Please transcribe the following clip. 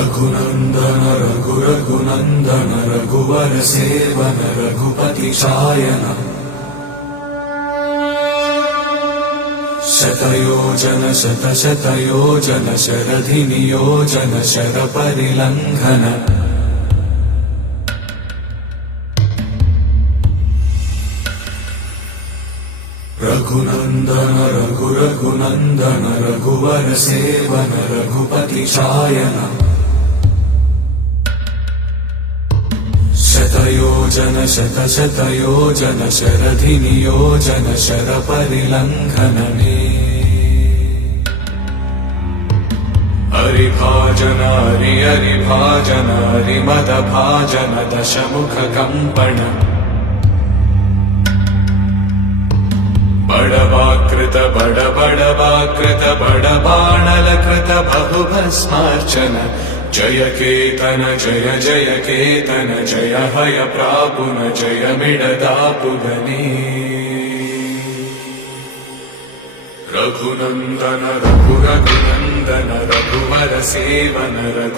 रघुनन्दन रघुरघुनन्दन रघुवर seven Raghupati चायन शतयोजन शतशतयोजन शरधि नियोजन शरपरिलङ्घन रघुनन्दन रघुरघुनन्दन रघुवर seven Raghupati चायन शतयोजन शतशतयोजन शरधि नियोजन शरपरिलङ्घनने हरिभाजन हरिभाजन हरिमदभाजन दशमुख कम्पण बड़वाकृत बड़वाकृत बड़बाणलकृत बहुभस्मार्चन जय केतन जय जय केतन जय हय प्रापुन जय मिडदापुगने रघुनन्दन रघुरघुनन्दन रघुवर सेवन रघु